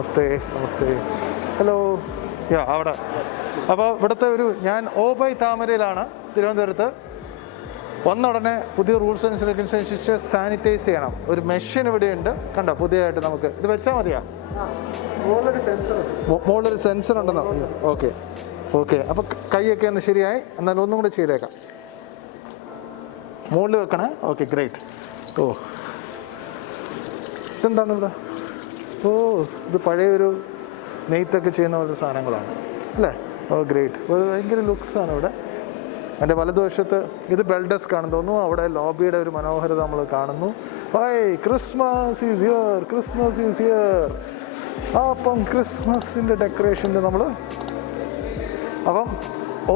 നമസ്തേ. Hello. അവിടെ അപ്പോൾ ഇവിടുത്തെ ഞാൻ ഓബൈ താമരയിലാണ്, തിരുവനന്തപുരത്ത്. വന്ന ഉടനെ പുതിയ റൂൾസ് ആൻഡ് റെഗുലേഷൻസ് അനുസരിച്ച് സാനിറ്റൈസ് ചെയ്യണം. ഒരു മെഷീൻ ഇവിടെയുണ്ട്, കണ്ടോ? പുതിയതായിട്ട് നമുക്ക് ഇത് വെച്ചാൽ മതിയാ? മുകളിലൊരു സെൻസർ ഉണ്ടെന്നോ? ഓക്കെ. അപ്പോൾ കൈയൊക്കെ ഒന്ന് ശരിയായി. എന്നാലും ഒന്നും കൂടെ ചെയ്തേക്കാം. മുകളിൽ വെക്കണേ. Okay, great. ഇതെന്താണ് ഇവിടെ? ഇത് പഴയൊരു നെയ്ത്തൊക്കെ ചെയ്യുന്ന ഒരു സാധനങ്ങളാണ് അല്ലേ? ഗ്രേറ്റ്. ഭയങ്കര ലുക്സാണ് ഇവിടെ. എൻ്റെ വലതുവശത്ത് ഇത് ബെൽഡെസ്ക് ആണെന്ന് തോന്നുന്നു. അവിടെ ലോബിയുടെ ഒരു മനോഹരത നമ്മൾ കാണുന്നു. Christmas is here. അപ്പം ക്രിസ്മസിൻ്റെ ഡെക്കറേഷനിൽ നമ്മൾ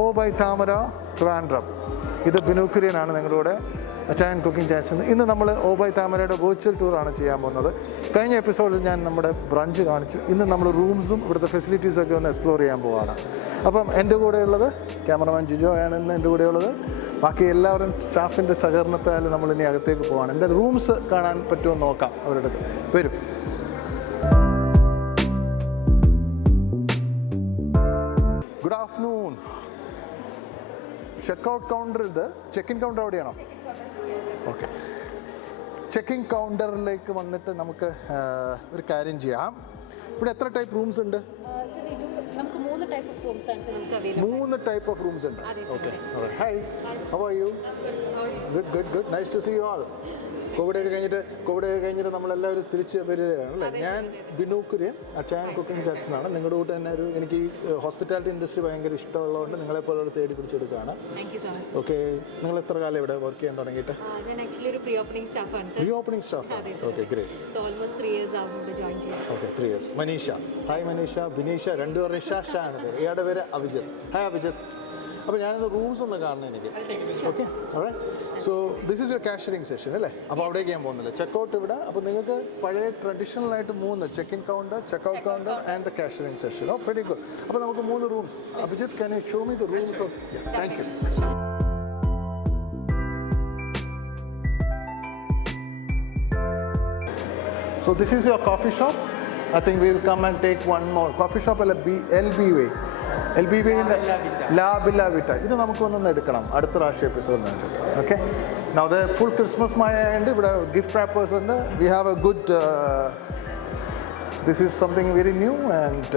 ഓബൈ താമര ട്രിവാൻഡ്രം. ഇത് ബിനു കുര്യൻ ആണ് നിങ്ങളുടെ കൂടെ, അച്ചായൻ കുക്കിംഗ് ചാൻസ്. ഇന്ന് നമ്മൾ ഓബൈ താമരയുടെ വെർച്വൽ ടൂറാണ് ചെയ്യാൻ പോകുന്നത്. കഴിഞ്ഞ എപ്പിസോഡിൽ ഞാൻ നമ്മുടെ ബ്രഞ്ച് കാണിച്ചു. ഇന്ന് നമ്മൾ റൂംസും ഇവിടുത്തെ ഫെസിലിറ്റീസൊക്കെ ഒന്ന് എക്സ്പ്ലോർ ചെയ്യാൻ പോവുകയാണ്. അപ്പം എൻ്റെ കൂടെയുള്ളത് ക്യാമറമാൻ ജിജോ ആണ് ഇന്ന് എൻ്റെ കൂടെയുള്ളത്. ബാക്കി എല്ലാവരും സ്റ്റാഫിൻ്റെ സഹകരണത്താൽ നമ്മളിനി അകത്തേക്ക് പോവാണ്. എന്തായാലും റൂംസ് കാണാൻ പറ്റുമോ നോക്കാം. അവരുടെ അടുത്ത് വരും. Good afternoon. ചെക്കൗട്ട് കൗണ്ടർ, ഇത് ചെക്കിൻ കൗണ്ടർ അവിടെയാണോ? ഓക്കെ. ചെക്കിംഗ് കൗണ്ടറിലേക്ക് വന്നിട്ട് നമുക്ക് ഒരു കാര്യം ചെയ്യാം. ഇവിടെ എത്ര ടൈപ്പ് റൂംസ് ഉണ്ട്? നമുക്ക് 3 ടൈപ്പ് ഓഫ് റൂംസ് ആണ് നമുക്ക് അവൈലബിൾ. 3 ടൈപ്പ് ഓഫ് റൂംസ് ഉണ്ട്. Okay. Hi, how are you? Good. Nice to see you all. Covid കഴിഞ്ഞിട്ട് നമ്മളെല്ലാവരും തിരിച്ച് വരികയാണ് അല്ലേ? ഞാൻ ബിനു കുര്യൻ, അച്ചായൻ കുക്കിംഗ് ചാൻസിനാണ്. നിങ്ങളുടെ കൂടെ തന്നെ എനിക്ക് ഹോസ്പിറ്റാലിറ്റി ഇൻഡസ്ട്രി ഭയങ്കര ഇഷ്ടമുള്ളതുകൊണ്ട് നിങ്ങളെപ്പോലെ തേടി പിടിച്ചെടുക്കുകയാണ്. ഓക്കെ. നിങ്ങൾ എത്ര കാലം ഇവിടെ വർക്ക് ചെയ്യാൻ തുടങ്ങിയിട്ട്? Pre opening staff. Okay, great. Okay, 3 years. Manisha. Hi Manisha. Bineesha. 2 പേരുടെ ഷാ ആണ് പേര്. ഇയാളുടെ പേര് അഭിജിത്ത്. ഹായ് അഭിജിത്ത്. അപ്പോൾ ഞാനിന്ന് റൂംസ് ഒന്ന് കാണണം എനിക്ക്. Okay. So this is your cashiering session അല്ലേ? അപ്പോൾ അവിടേക്ക് ഞാൻ പോകുന്നില്ല. ചെക്കൗട്ട് ഇവിടെ. അപ്പോൾ നിങ്ങൾക്ക് പഴയ ട്രഡീഷണൽ ആയിട്ട് 3 check in counter, checkout counter and the cashiering session. Very good. അപ്പോൾ നമുക്ക് 3 rooms. Abhijith, can you show me the rooms of? Thank you. So this is your coffee shop. I think we will come and take one more. Coffee shop LB way. La Vita. ഇത് നമുക്കൊന്നും എടുക്കണം അടുത്ത പ്രാവശ്യം എപ്പിസോഡിനായിട്ട്. Okay. Now the full Christmas മായ ഉണ്ട്. ഇവിടെ gift wrappers ഉണ്ട്. We have a good this is something very new and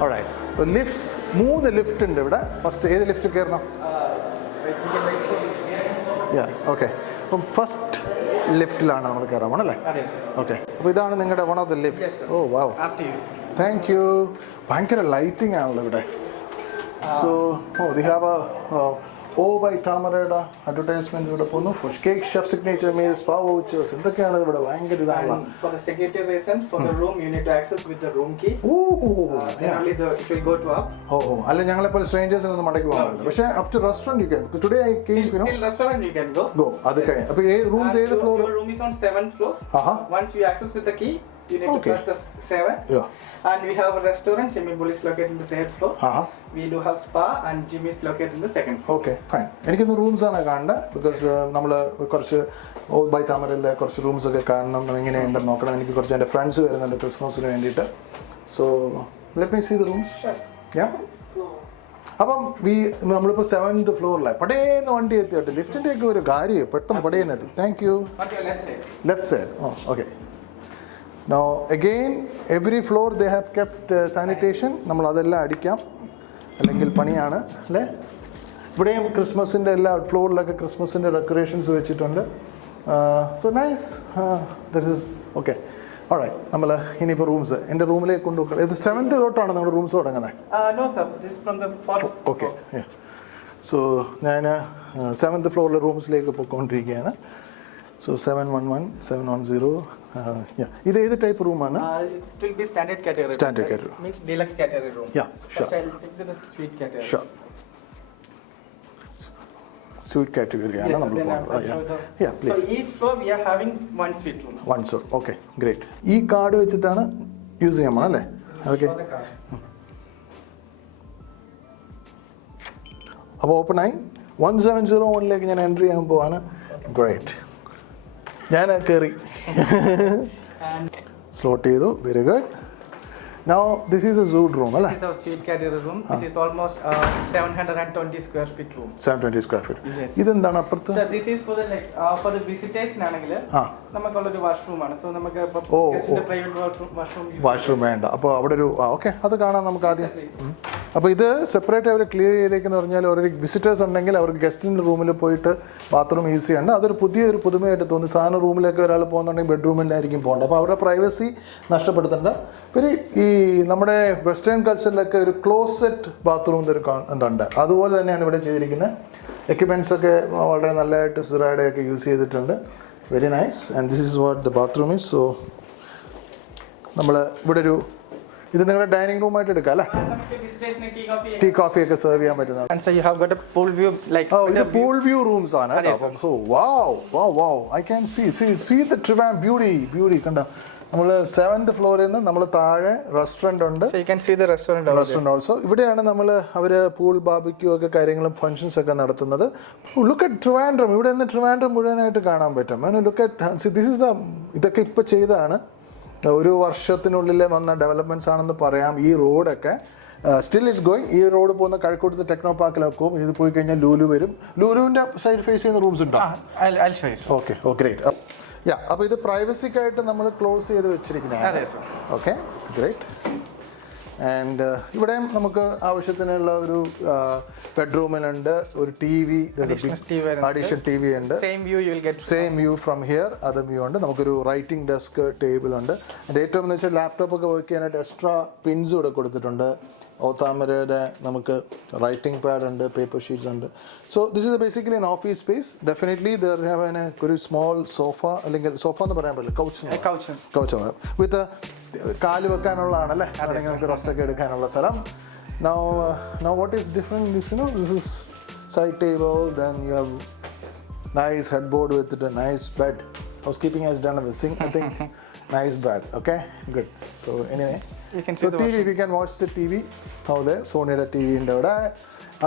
all right. So lifts, 3 lift ഉണ്ട് ഇവിടെ. ഫസ്റ്റ് ഏത് ലിഫ്റ്റ് കയറണം? ഓക്കെ. അപ്പം ഫസ്റ്റ് ലിഫ്റ്റിലാണ് നമ്മൾ കയറാൻ പോകണല്ലേ? ഓക്കെ. അപ്പോൾ ഇതാണ് നിങ്ങളുടെ one of the lifts. Wow, thank you. ഭയങ്കര ലൈറ്റിംഗ് ആണല്ലോ ഇവിടെ. സോ ദി ഹാവ് ഓബൈ താമരയുടെ അഡ്വർടൈസ്മെന്റ് ഇവിടെ പോകുന്നു. Cake chef signature meals, spa vouchers, എന്തൊക്കെയാണ് ഇവിടെ ഭയങ്കര ഇതാണല്ലോ. For the security reason, for the room you need to access with the room key. Then only it will go to up. അല്ല ഞങ്ങളെ പോലെ സ്ട്രേഞ്ചേഴ്സിന് ഒന്നും മടക്കി പോകാൻ പറ്റില്ല. പക്ഷേ up to restaurant you can. Today I came, you know. Till restaurant you can go. അത് കഴിഞ്ഞ്. അപ്പോൾ റൂംസ് ഏത് floor? Your room is on 7th floor. Once you access with the key, you need to press the 7. And we have a restaurant, swimming pool is located in the 3rd floor. We do have spa and gym is located in the 2nd floor. Okay, fine. എനിക്കൊന്ന് rooms ആണ് കാണേണ്ടത്. Because നമ്മൾ കുറച്ച് obey താമരയിലെ കുറച്ച് rooms ഒക്കെ കാണണം, എങ്ങനെയുണ്ടെന്ന് നോക്കണം. എനിക്ക് കുറച്ച് എൻ്റെ ഫ്രണ്ട്സ് വരുന്നുണ്ട് ക്രിസ്മസിന് വേണ്ടിയിട്ട്. So let me see the rooms. അപ്പം നമ്മളിപ്പോൾ 7th ഫ്ലോറിലായി. പടേന്ന് വണ്ടി എത്തിയിട്ട് ലിഫ്റ്റിൻ്റെ ഒക്കെ ഒരു കാര്യം പെട്ടെന്ന് പടയുന്നത്. Thank you. Left side. Okay. Now again, every floor they have kept sanitation. നമ്മൾ അതെല്ലാം അടിക്കാം, അല്ലെങ്കിൽ പണിയാണ് അല്ലേ? ഇവിടെയും ക്രിസ്മസിൻ്റെ എല്ലാ ഫ്ലോറിലൊക്കെ ക്രിസ്മസിൻ്റെ ഡെക്കറേഷൻസ് വെച്ചിട്ടുണ്ട്. So nice. This is okay. Alright. നമ്മൾ ഇനിയിപ്പോൾ റൂംസ് എൻ്റെ റൂമിലേക്ക് കൊണ്ടുപോകും. ഇത് 7th തൊട്ടാണ് നമ്മുടെ റൂംസ് തുടങ്ങുന്നത്? No sir, this is from the 4th. Okay. So ഞാൻ 7th ഫ്ലോറിലെ റൂംസിലേക്ക് പോയിക്കൊണ്ടിരിക്കുകയാണ്. So 711, 710. ഇത് ഏത് ടൈപ്പ് റൂമാണ്? It will be standard category. Standard category. Means deluxe category room. Yeah, sure. First I'll take the suite category. Sure. Suite category ആണ് നമ്മൾ പോകുന്നത്. Yeah, please. So each floor we are having 1 suite room. 1 suite. Okay, great. ഈ card വെച്ചിട്ടാണ് use ചെയ്യാൻ പോകണം അല്ലേ? Okay. അപ്പോൾ ഓപ്പണായി. 1701ലേക്ക് ഞാൻ എൻട്രി ചെയ്യാൻ പോവാണ്. ഗ്രേറ്റ്. ഞാൻ കയറി സ്ലോട്ട് ചെയ്തു. Very good. Now this is a zoo room, This is our sweet category room, which is almost 720 square feet room. 720 square feet. Yes. ഇതെന്താണ് അപ്പുറത്ത്? So this is for the for the visitors ആണെങ്കിൽ നമുക്കുള്ള ഒരു washroom ആണ്. So നമുക്ക് ഗസ്റ്റിന്റെ private washroom washroom വേണ്ട. അപ്പോൾ അവിടെ ഒരു ഓക്കെ, അത് കാണാം നമുക്ക് ആദ്യം. അപ്പോൾ ഇത് സെപ്പറേറ്റ് അവർ ക്ലിയർ ചെയ്തേക്കെന്ന് പറഞ്ഞാൽ ഓൾറെഡി വിസിറ്റേഴ്സ് ഉണ്ടെങ്കിൽ അവർക്ക് ഗസ്റ്റിൻ്റെ റൂമിൽ പോയിട്ട് ബാത്റൂം യൂസ് ചെയ്യേണ്ട. അതൊരു പുതിയൊരു പുതുമയായിട്ട് തോന്നി. സാധാരണ റൂമിലേക്ക് ഒരാൾ പോകുന്നുണ്ടെങ്കിൽ ബെഡ്റൂമിലായിരിക്കും പോകേണ്ടത്. അപ്പോൾ അവരുടെ പ്രൈവസി നഷ്ടപ്പെടുത്തേണ്ട. പിന്നെ ഈ നമ്മുടെ വെസ്റ്റേൺ കൾച്ചറിലൊക്കെ ഒരു ക്ലോസറ്റ് ബാത്റൂം ഒരു എന്തുണ്ട്, അതുപോലെ തന്നെയാണ് ഇവിടെ ചെയ്തിരിക്കുന്നത്. എക്യുപ്മെൻറ്റ്സ് ഒക്കെ വളരെ നല്ലതായിട്ട് സുറായുടെ ഒക്കെ യൂസ് ചെയ്തിട്ടുണ്ട്. Very nice. And this is what the bathroom is. So നമ്മൾ ഇവിടെ ഒരു ഇത് നിങ്ങളുടെ ഡൈനിങ് റൂമായിട്ട് എടുക്കാം അല്ലേ? ടീ കോഫി ഒക്കെ സെർവ് ചെയ്യാൻ പറ്റുന്നതാണ്. And so you have got a pool view like ഇത് പൂൾ വ്യൂ റൂംസ് ആണ് കേട്ടോ. So wow I can see the Trivandrum beauty കണ്ടോ. നമ്മൾ 7th ഫ്ലോറിൽ നിന്ന് നമ്മൾ താഴെ റെസ്റ്റോറൻറ്റ് ഉണ്ട്. So you can see the restaurant also. ഇവിടെയാണ് അവർ പൂൾ ബാർബിക്യൂ ഒക്കെ കാര്യങ്ങളും ഫങ്ഷൻസ് ഒക്കെ നടത്തുന്നത്. Look at Trivandrum. ഇവിടെ നിന്ന് ട്രിവാൻഡ്രം മുഴുവനായിട്ട് കാണാൻ പറ്റും. ലുക്ക് അറ്റ് ദിസ് ഇസ് ഇതൊക്കെ ഇപ്പോൾ ചെയ്തതാണ്. ഒരു വർഷത്തിനുള്ളിൽ വന്ന ഡെവലപ്മെൻറ്റ്സ് ആണെന്ന് പറയാം. ഈ റോഡൊക്കെ സ്റ്റിൽ ഇറ്റ്സ് ഗോയിങ്. ഈ റോഡ് പോകുന്ന കഴക്കൂട്ടത്ത് ടെക്നോ പാർക്കിലൊക്കെ പോകും. ഇത് പോയി കഴിഞ്ഞാൽ ലൂലു വരും. ലൂലുവിൻ്റെ സൈഡ് ഫേസ് ചെയ്യുന്ന റൂംസ് ഉണ്ടോ? ഓക്കെ, ഓ ഗ്രേറ്റ്. അപ്പോൾ ഇത് പ്രൈവസിക്കായിട്ട് നമ്മൾ ക്ലോസ് ചെയ്ത് വെച്ചിരിക്കുന്നതാണ്. Okay, great. ആൻഡ് ഇവിടെയും നമുക്ക് ആവശ്യത്തിനുള്ള ഒരു ബെഡ്റൂമിലുണ്ട്. ഒരു T V, additional T V ഉണ്ട്. Same view from here. അത് വ്യൂ ഉണ്ട്. നമുക്കൊരു റൈറ്റിംഗ് ഡെസ്ക് ടേബിൾ ഉണ്ട്. അതിൻ്റെ ഏറ്റവും എന്ന് വെച്ചാൽ ലാപ്ടോപ്പ് ഒക്കെ വർക്ക് ചെയ്യാനായിട്ട് എക്സ്ട്രാ പിൻസ് ഇവിടെ കൊടുത്തിട്ടുണ്ട്. താമരയുടെ നമുക്ക് റൈറ്റിംഗ് പാഡ് ഉണ്ട്, പേപ്പർ ഷീറ്റ്സ് ഉണ്ട്. So this is basically N office space. Definitely there have ഒരു സ്മോൾ സോഫ, അല്ലെങ്കിൽ സോഫ എന്ന് പറയാൻ പറ്റില്ല, കൗച്ച് വിത്ത് കാല് വെക്കാനുള്ളതാണല്ലേ, അല്ലെങ്കിൽ നമുക്ക് റെസ്റ്റൊക്കെ എടുക്കാനുള്ള സ്ഥലം. Now what is different is, this is side table, then you have nice headboard with a nice bed. Housekeeping has done everything, I think. Nice bed, okay, good. So anyway, you can see the TV, we can watch the TV out there. Sonyയുടെ TV ഉണ്ട് അവിടെ.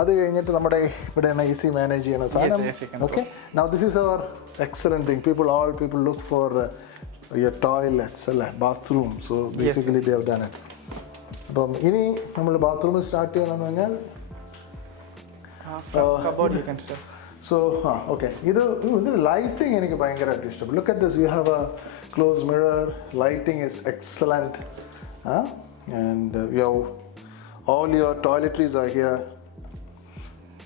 അത് കഴിഞ്ഞിട്ട് നമ്മുടെ ഇവിടെ AC manage ചെയ്യണ സാധനം. Okay, now this is our excellent thing. All people look for your toilets, bathroom. So basically they have done it. അപ്പം ഇനി നമ്മൾ ബാത്റൂമിൽ സ്റ്റാർട്ട് ചെയ്യണമെന്ന് പറഞ്ഞാൽ cupboard you can start. So okay, ഇത് ലൈറ്റിംഗ് എനിക്ക് ഭയങ്കരമായിട്ട് ഇഷ്ടപ്പെട്ടു. Look at this, you have a closed mirror, lighting is excellent, and you have all your toiletries are here.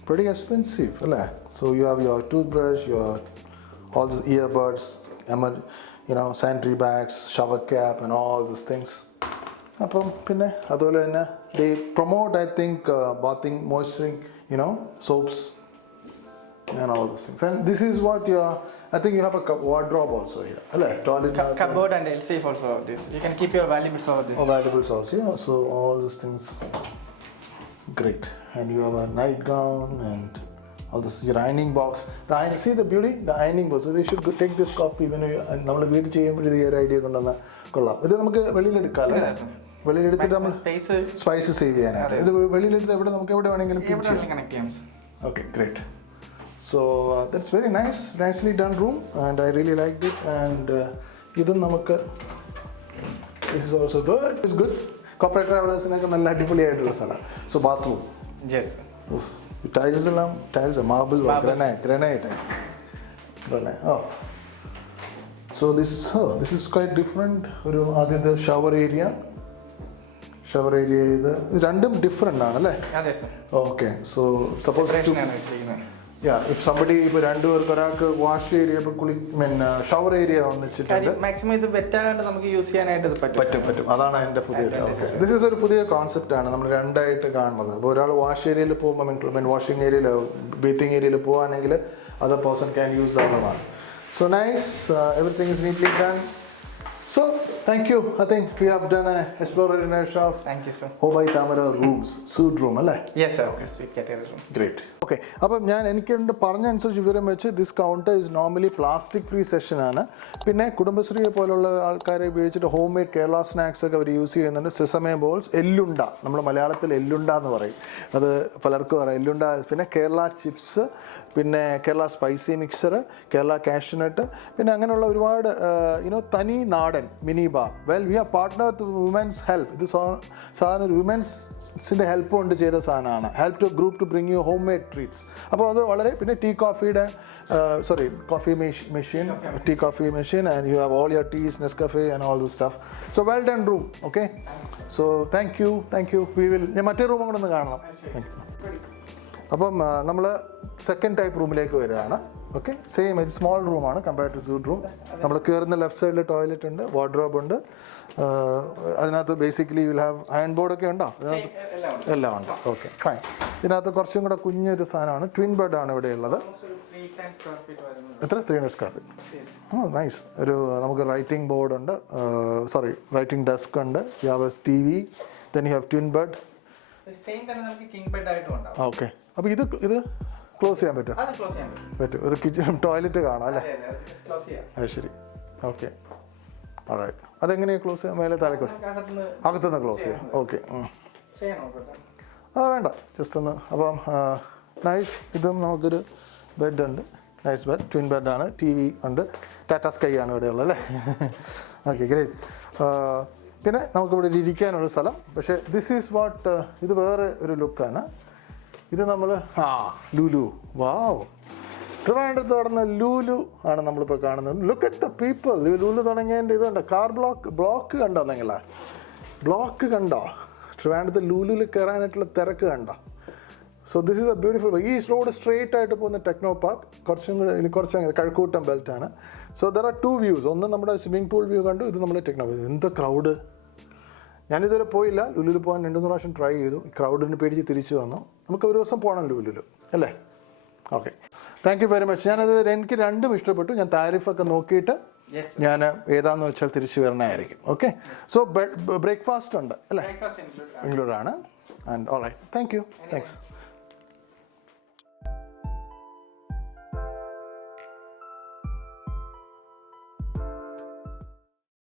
Pretty expensive, അല്ലേ? So you have your toothbrush, your all the earbuds, sanitary bags, shower cap and all those things. അപ്പം പിന്നെ അതുപോലെ തന്നെ they promote, I think, bathing, moisturizing, soaps and all those things. And this is what I think you have a wardrobe also here. Toilet cupboard and safe also. This you can keep your valuables over there. Valuables also, yeah. So all those things, great. And you have a nightgown and all this, your ironing box. See the beauty, the ironing box. So we should take this copy when നമ്മൾ വീട്ടിൽ ചെയ്യുമ്പോൾ ഈ ഒരു idea കൊണ്ടുവന്ന കൊള്ളാം. ഇത് നമുക്ക് വെളിയിലെടുക്കാം അല്ലേ? വെളിയിലെടുത്തിട്ട് നമ്മൾ സ്പൈസ് സേവ് ചെയ്യാനായിട്ട്. ഇത് വെളിയിലെടുത്ത് നമുക്ക് എവിടെ വേണമെങ്കിലും കണക്ട് ചെയ്യാം. Okay, great. So that's very nice, nicely done room, and I really liked it. And ഇതും നമുക്ക് this is also good. It's good. Corporate travelers-നൊക്കെ നല്ല അടിപൊളിയായിട്ടുള്ള സ്ഥലമാണ്. So bathroom. Yes. Tiles marble, granite. Oh. So this is quite different. ഒരു ആദ്യത്തെ shower area ഇത് രണ്ടും different ആണല്ലേ? അതെ sir. Okay. So suppose if somebody ഇപ്പോൾ രണ്ടുപേർക്ക് ഒരാൾക്ക് വാഷ് ഏരിയ ഷവർ ഏരിയ വന്നിട്ടുണ്ട്, മാക്സിമം ഇത് വെറ്റാണ്ട് നമുക്ക് യൂസ് ചെയ്യാനായിട്ട് പറ്റും. അതാണ് എൻ്റെ പുതിയ ദിസ് ഈസ് ഒരു പുതിയ കോൺസെപ്റ്റാണ് നമ്മൾ രണ്ടായിട്ട് കാണുന്നത്. അപ്പോൾ ഒരാൾ വാഷ് ഏരിയയിൽ പോകുമ്പോൾ വാഷിംഗ് ഏരിയയിൽ ബേത്തിങ് ഏരിയയിൽ പോകുകയാണെങ്കിൽ other person can use that. So nice, everything is neatly done. So thank you. I think we have done a exploration of Thank you sir. Tamara rooms, suite room അല്ലേ? Yes sir. Okay, suite category room. Great. Okay, അപ്പം ഞാൻ എനിക്ക് പറഞ്ഞ അനുസരിച്ച് വിവരം വെച്ച് this counter is normally plastic free session ആണ്. പിന്നെ കുടുംബശ്രീയെ പോലുള്ള ആൾക്കാരെ ഉപയോഗിച്ചിട്ട് ഹോം മെയ്ഡ് കേരള സ്നാക്സ് ഒക്കെ അവർ യൂസ് ചെയ്യുന്നുണ്ട്. സെസമേ ബോൾസ്, എല്ലുണ്ട, നമ്മൾ മലയാളത്തിൽ എല്ലുണ്ട എന്ന് പറയും, അത് പലർക്കും അറിയാം എല്ലുണ്ട. പിന്നെ കേരള ചിപ്സ്, പിന്നെ Kerala spicy mixer, Kerala cashew nut, പിന്നെ അങ്ങനെയുള്ള ഒരുപാട് തനി നാടൻ mini bar. Well, we have partnered with Women's Help. This is Women's help കൊണ്ട് ചെയ്ത സാധനമാണ്. Help to group to bring you homemade treats. അപ്പോൾ അത് വളരെ പിന്നെ coffee machine, tea coffee machine, and you have all your teas, Nescafe and all this stuff. So well done room, okay? So thank you. We will ഞാൻ മറ്റേ room കൂടെ ഒന്ന് കാണണം. അപ്പം നമ്മൾ സെക്കൻഡ് ടൈപ്പ് റൂമിലേക്ക് വരികയാണ്. ഓക്കെ, സെയിം ഇത് സ്മോൾ റൂമാണ് കമ്പയർഡ് ടു സ്യൂട്ട് റൂം. നമ്മൾ കയറുന്ന ലെഫ്റ്റ് സൈഡിൽ ടോയ്ലറ്റ് ഉണ്ട്, വാർഡ്രോബ് ഉണ്ട്. അതിനകത്ത് ബേസിക്കലി വിൽ ഹാവ് അയൺ ബോർഡൊക്കെ ഉണ്ടോ? എല്ലാം ഉണ്ട്. Okay, fine. ഇതിനകത്ത് കുറച്ചും കൂടെ കുഞ്ഞൊരു സാധനമാണ്, ട്വിൻ ബെഡാണ് ഇവിടെ ഉള്ളത്. എത്ര? 300 സ്ക്വയർ ഫീറ്റ്. നൈസ്. ഒരു നമുക്ക് റൈറ്റിംഗ് ബോർഡ് ഉണ്ട്, റൈറ്റിംഗ് ഡെസ്ക് ഉണ്ട്. You have A TV, then you have twin bed. Okay, അപ്പോൾ ഇത് ക്ലോസ് ചെയ്യാൻ പറ്റും? ഒരു കിച്ചൺ ടോയ്ലറ്റ് കാണാം അല്ലേ? അത് ശരി. Okay, alright. അതെങ്ങനെയാണ് ക്ലോസ് ചെയ്യാൻ? മേലെ താഴേക്ക് അകത്തുനിന്ന് ക്ലോസ് ചെയ്യാം. ഓക്കെ, വേണ്ട, ജസ്റ്റ് ഒന്ന്. അപ്പം നൈസ്. ഇതും നമുക്കൊരു ബെഡ് ഉണ്ട്, നൈസ് ബെഡ്, ട്വിൻ ബെഡാണ്. TV ഉണ്ട്, ടാറ്റാ സ്കൈ ആണ് ഇവിടെ ഉള്ളത് അല്ലേ? Okay, great. പിന്നെ നമുക്കിവിടെ ഇരിക്കാനുള്ള സ്ഥലം. പക്ഷേ ദിസ് ഈസ് വാട്ട്, ഇത് വേറെ ഒരു ലുക്കാണ്. ഇത് നമ്മൾ ലുലു. വാവ്, ട്രിവാൻഡ്രത്ത് നടന്ന ലുലു ആണ് നമ്മളിപ്പോൾ കാണുന്നത്. Look at the people. Lulu തുടങ്ങിയതിൻ്റെ ഇതുണ്ട്. കാർ ബ്ലോക്ക് കണ്ടോ നിങ്ങൾ? ബ്ലോക്ക് കണ്ടോ? ട്രിവാൻഡ്രത്ത് ലുലുവിൽ കയറാനായിട്ടുള്ള തിരക്ക് കണ്ടോ? So this is a beautiful. ഈ റോഡ് സ്ട്രേറ്റ് ആയിട്ട് പോകുന്ന ടെക്നോ പാർക്ക്, കുറച്ച് കഴക്കൂട്ടം ബെൽറ്റാണ്. So there are 2 views. ഒന്ന് നമ്മുടെ സ്വിമ്മിംഗ് പൂൾ വ്യൂ കണ്ടു, ഇത് നമ്മുടെ ടെക്നോ. എന്ത് ക്രൗഡ്! ഞാനിതുവരെ പോയില്ല. ലുലുവിൽ പോകാൻ 2-3 പ്രാവശ്യം ട്രൈ ചെയ്തു. ക്രൗഡിന് പേടിച്ച് തിരിച്ചു വന്നു. നമുക്ക് ഒരു ദിവസം പോകണം ലുലുവിൽ അല്ലേ? Okay, thank you very much. എനിക്ക് രണ്ടും ഇഷ്ടപ്പെട്ടു. ഞാൻ താരിഫൊക്കെ നോക്കിയിട്ട് ഞാൻ ഏതാന്ന് വെച്ചാൽ തിരിച്ചു വരണമായിരിക്കും. ഓക്കെ, സോ ബ്രേക്ക്ഫാസ്റ്റ് ഉണ്ട് അല്ലേ? ഇൻക്ലൂഡ് ആണ്. And alright, thank you. Thanks.